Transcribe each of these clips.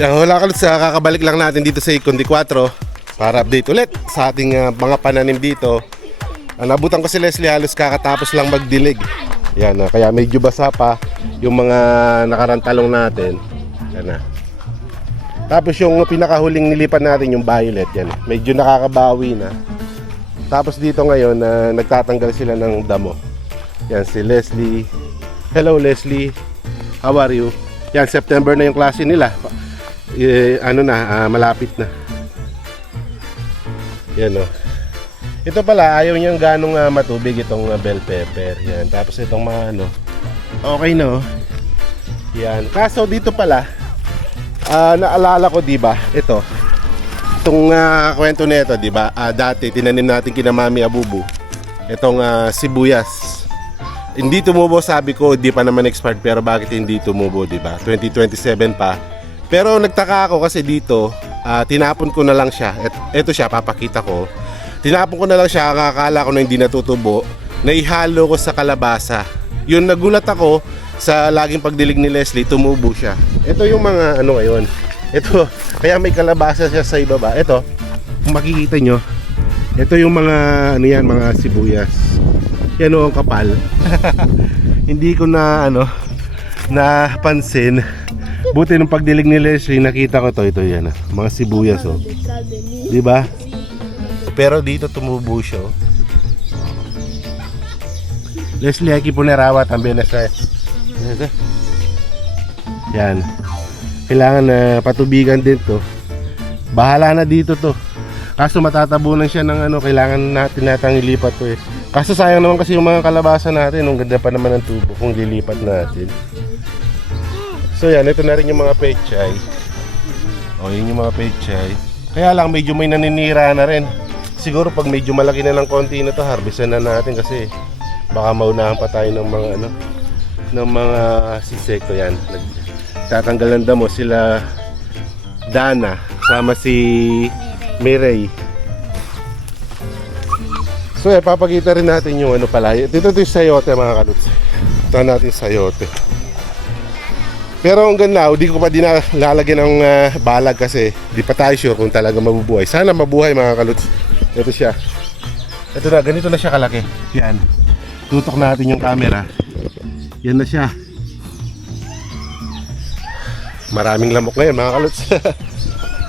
Yan, wala ka sa kakabalik lang natin dito sa Ikundi 4 para update ulit sa ating mga pananim dito. Nabutan ko si Leslie, halos kakatapos lang magdilig. Yan, kaya medyo basa pa yung mga nakarantalong natin. Yan na. Tapos yung pinakahuling nilipan natin yung violet, yan. Medyo nakakabawi na. Tapos dito ngayon, nagtatanggal sila ng damo. Yan, si Leslie. Hello Leslie, how are you? Yan, September na yung klase nila. Malapit na. Yan o. Ito pala, ayaw niyang ganong matubig itong bell pepper. Yan, tapos itong mga okay no. Yan, kaso dito pala, naalala ko diba, itong kwento nito diba, dati tinanim natin kina Mami Abubu itong sibuyas. Hindi tumubo, sabi ko, di pa naman expired, pero bakit hindi tumubo, diba? 2027 pa. Pero nagtaka ako kasi dito, tinapon ko na lang siya. Ito siya, papakita ko. Tinapon ko na lang siya, akala ko na hindi natutubo. Naihalo ko sa kalabasa. Yun, nagulat ako sa laging pagdilig ni Leslie, tumubo siya. Ito yung mga ngayon. Ito, kaya may kalabasa siya sa ibaba. Ito, kung makikita nyo, ito yung mga mga sibuyas. Yan o, ang kapal. Hindi ko na napansin. Buti nung pagdilig ni Leslie, nakita ko ito yan, mga sibuyas oh. Di ba? Pero dito tumubo siya oh. Leslie, aquí punerawa también esa. Yan. Kailangan na patubigan din to. Bahala na dito to. Kaso matatabunan siya ng kailangan natin natang ilipat to eh. Kaso sayang naman kasi yung mga kalabasa natin. Ang ganda pa naman ng tubo kung lilipat natin. So yan, ito na rin yung mga pechay. O, yun yung mga pechay. Kaya lang medyo may naninira na rin. Siguro pag medyo malaki na ng konti na to, harvestan na natin kasi baka maunahan pa tayo ng mga ng mga sisekto. Yan, nagtatanggal ng damo sila Dana sama si Mireille. So papakita rin natin yung pala. Dito yung sayote mga kaluts. Ito natin sayote. Pero hanggang now, di ko pa lalagyan ng balag kasi di pa tayo sure kung talaga mabubuhay. Sana mabuhay mga kaluts. Ito siya. Ito na, ganito na siya kalaki. Yan. Tutok natin yung camera. Yan na siya. Maraming lamok ngayon mga kaluts.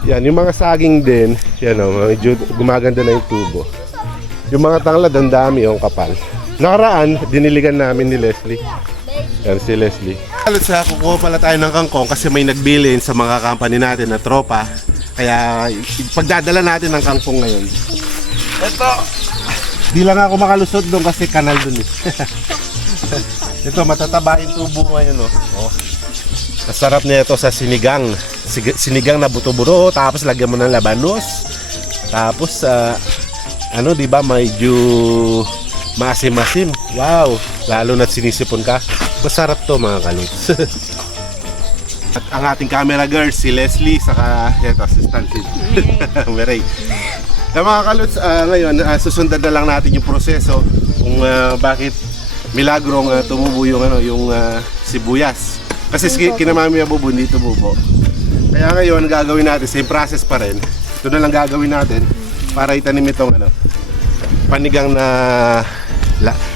Yan, yung mga saging din. Yan o, medyo gumaganda na yung tubo. Yung mga tanglad, ang dami yung kapal. Nakaraan, diniligan namin ni Leslie. Yan si Leslie. Kaluts, kukuha pala tayo ng kangkong kasi may nagbilin sa mga company natin na tropa. Kaya pagdadala natin ng kangkong ngayon. Ito, di lang ako makalusot doon kasi kanal doon eh. Ito, matataba yung tubo ngayon oh. Masarap niya ito sa sinigang. Sinigang na buto-buto, tapos lagyan mo ng labanos. Tapos di ba, medyo masim-masim. Wow, lalo na't sinisipon ka. Masarap to mga kaluts. At ang ating camera girl, si Leslie, saka ito, assistant si Mireille. Mga kaluts, ngayon, susundan na lang natin yung proseso kung bakit milagrong tumubo yung sibuyas. Kasi kinamami Abubu, hindi tumubo. Kaya ngayon, gagawin natin, same process pa rin. Ito na lang gagawin natin para itanim itong panigang na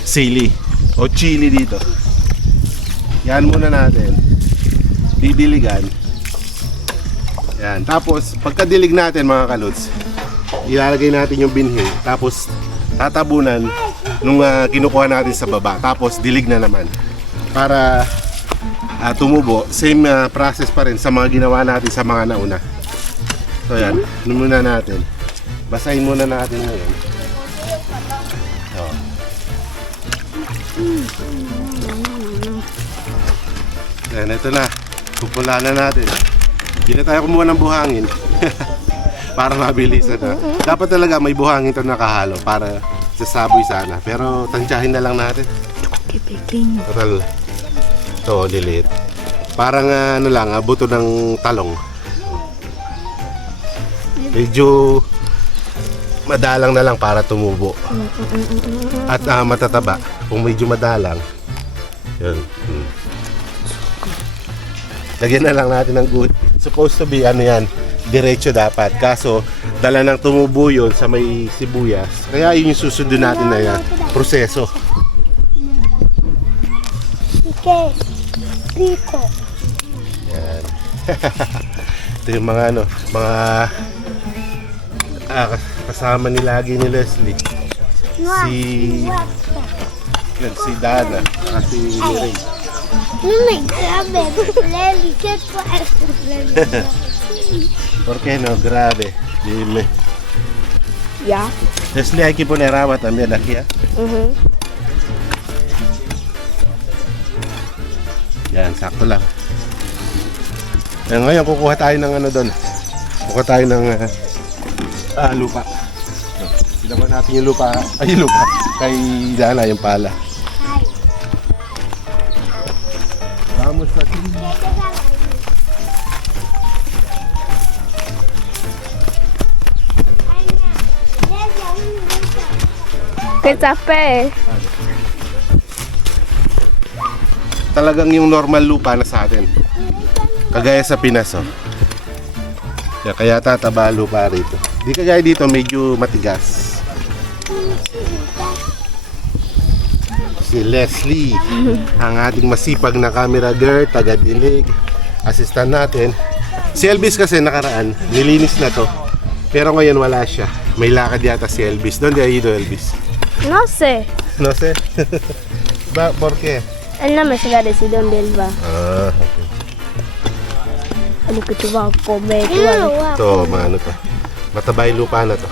sili o chili dito. Yan muna natin. Didiligan. Yan. Tapos, pagkadilig natin mga kaluts, ilalagay natin yung binhi. Tapos, tatabunan nung kinukuha natin sa baba. Tapos, dilig na naman. Para tumubo. Same process pa rin sa mga ginawa natin sa mga nauna. So, yan. Muna natin. Basahin muna natin ngayon. Yan, ito na. Pupula na natin. Hindi na tayo kumuha ng buhangin. Para mabilisan na. Dapat talaga may buhangin ito nakahalo para sasaboy sana. Pero tansyahin na lang natin. Total. Ito, lilit. Parang buto ng talong. Medyo madalang na lang para tumubo. At matataba. Kung medyo madalang. Yun. Lagyan na lang natin ng good. supposed to be ano yan, diretso dapat. Kaso, dala ng tumubo yun sa may sibuyas. Kaya yun yung susundin natin na yan, proseso. Okay. Rico. Yan. Ito yung mga ano, mga kasama ni lagi ni Leslie. Si Dana, saka si Miray. May grabe. Lely, get fast. Porque no, grabe. Dime. Yeah. Leslie, hay que poner agua también aquí, ah. Yan, sakto lang. Ngayon, kukuha tayo ng ano doon. Kukuha tayo ng lupa. Sinaman natin yung lupa. Ay, lupa. Kay Dana, yung pala. Vamos aquí. Kecape. Talagang yung normal lupa na sa atin. Kagaya sa Pinas, oh. Kaya tataba lupa rito. Di kagaya dito, medyo matigas. Si Leslie, ang ating masipag na camera girl, taga-dilig, assistant natin. Si Elvis kasi nakaraan, nilinis na to. Pero ngayon wala siya. May lakad yata si Elvis. ¿Dónde ha ido Elvis? No sé. No sé. ¿Por qué? Él no me llega a decir dónde él va. Ah, okay. Ano que tú vas a comer? Ito, ano to. Mataba yung lupa na to.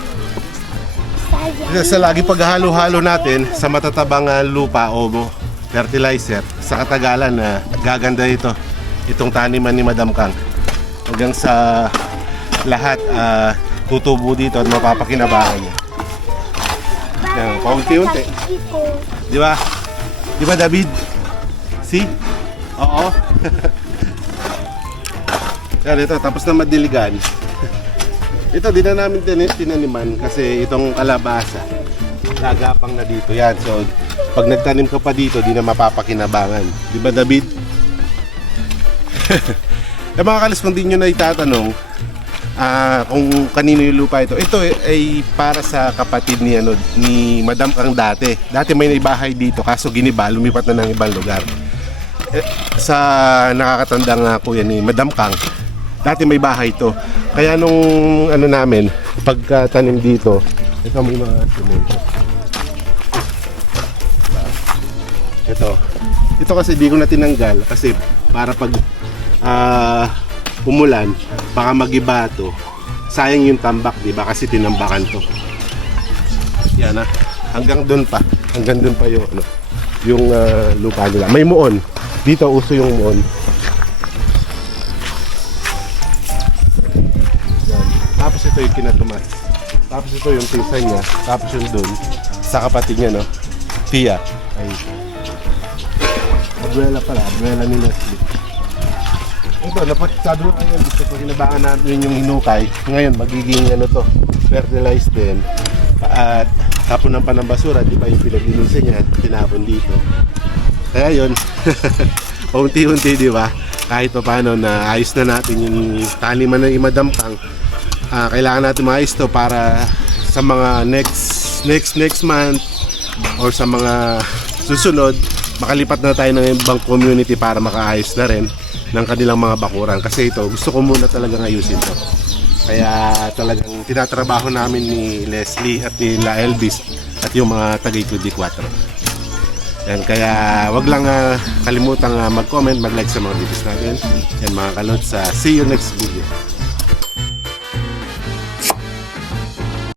Sa lagi paghahalo-halo natin sa matatabang lupa o fertilizer, sa katagalan na gaganda ito. Itong taniman ni Madam Kang. Hanggang sa lahat tutubo dito at mapapakinabangan niya. Yan, paunti-unti. Di ba? Di ba, David? See? Oo. Yan, ito, tapos na madiligan. Ito, di na namin tinaniman kasi itong kalabasa, nagapang na dito. Yan, so, pag nagtanim ka pa dito, di na mapapakinabangan. Di ba, David? Eh, mga kalis, kung di nyo na itatanong kung kanino yung lupa ito. Ito ay para sa kapatid ni, ni Madam Kang dati. Dati may naibahay dito, kaso giniba, lumipat na ng ibang lugar. Sa nakakatandang kuya ni Madam Kang, dati may bahay ito. Kaya nung ano namin, pagkatanim dito, ito may mga semento. Ito kasi di ko na tinanggal kasi para pag umulan, baka magiba to. Sayang yung tambak, di ba? Kasi tinambakan to. Yan na. Hanggang doon pa. Hanggang doon pa yung yung lupa nila. May muon. Dito uso yung muon. Tapos ito yung kinatumas. Tapos ito yung pinsan niya. Tapos yung dun sa kapatid niya, no? Tia. Ay. Abuela pala. Abuela ni Leslie. Ito, napagsabi ko ngayon. Gusto ko kinabangan natin yung hinukay. Ngayon, magiging to, fertilized din. At tapunan pa ng basura. Di ba yung pinaglinisan niya? Tinapon dito. Kaya yun. Paunti-unti, di ba? Kahit pa paano na ayos na natin yung taniman ng Madam Kang. Kailangan natin maayos to para sa mga next month or sa mga susunod, makalipat na tayo ng ibang community para makaayos na rin ng kanilang mga bakuran. Kasi ito, gusto ko muna talagang ayusin to. Kaya talagang tinatrabaho namin ni Leslie at ni La Elvis at yung mga Tagaytay 4. Yan, kaya wag lang kalimutang mag-comment, mag-like sa mga videos natin. Yan mga kalot, see you next video.